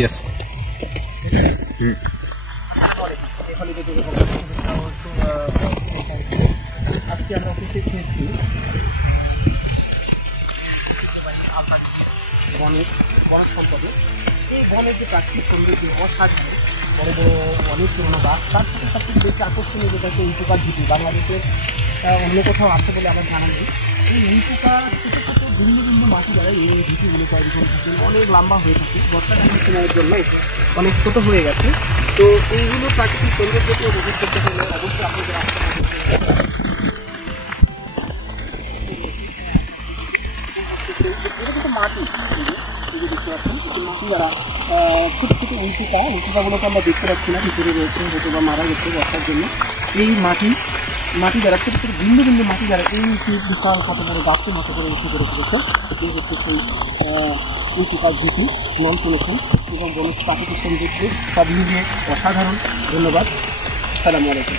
Yes. আজকে আমরা অফিসে খেয়েছি বনের এই বনের যে প্রাকৃতিক সৌন্দর্য অসাধারণ, বড় বড় অনেক পুরোনো গাছ, তার সাথে সবথেকে বেশি আকর্ষণীয় যেটা হচ্ছে উল্টুকার ঝুঁকি। বাংলাদেশের অন্য কোথাও আছে বলে আমার জানা নেই। এই উল্টুকার ছোটো ছোটো বিন্দু বিন্দু মাটি দ্বারা এই ঝুঁকিগুলো তৈরি করে থাকেন, অনেক লম্বা হয়ে থাকে, বর্ষাকালীন সময়ের জন্য অনেক ছোটো হয়ে গেছে। তো এইগুলো প্রাকৃতিক সৌন্দর্যকে উপভোগ করতে হলে অবশ্যই আপনাদের আসতে হবে। এটা কিন্তু মাটি, দেখতে পাচ্ছেন মাটি দ্বারা ছোটো ছোটো উল্টুকাগুলোকে আমরা দেখতে পাচ্ছি না, ভিতরে রয়েছে, হয়তো বা মারা গেছে বর্ষার জন্য। এই মাটি দ্বারা ছোটো ছোটো বিন্দু বিন্দু মাটি দ্বারা এই বিশাল কত বড় গাছের মতো করে উঠে করে ফেলেছে। এই হচ্ছে সেই উল্টুকার ঝুঁকি নাম শুনেছেন, এবং বনের প্রাকৃতিক সৌন্দর্য সব মিলিয়ে অসাধারণ। ধন্যবাদ, আসসালামু আলাইকুম।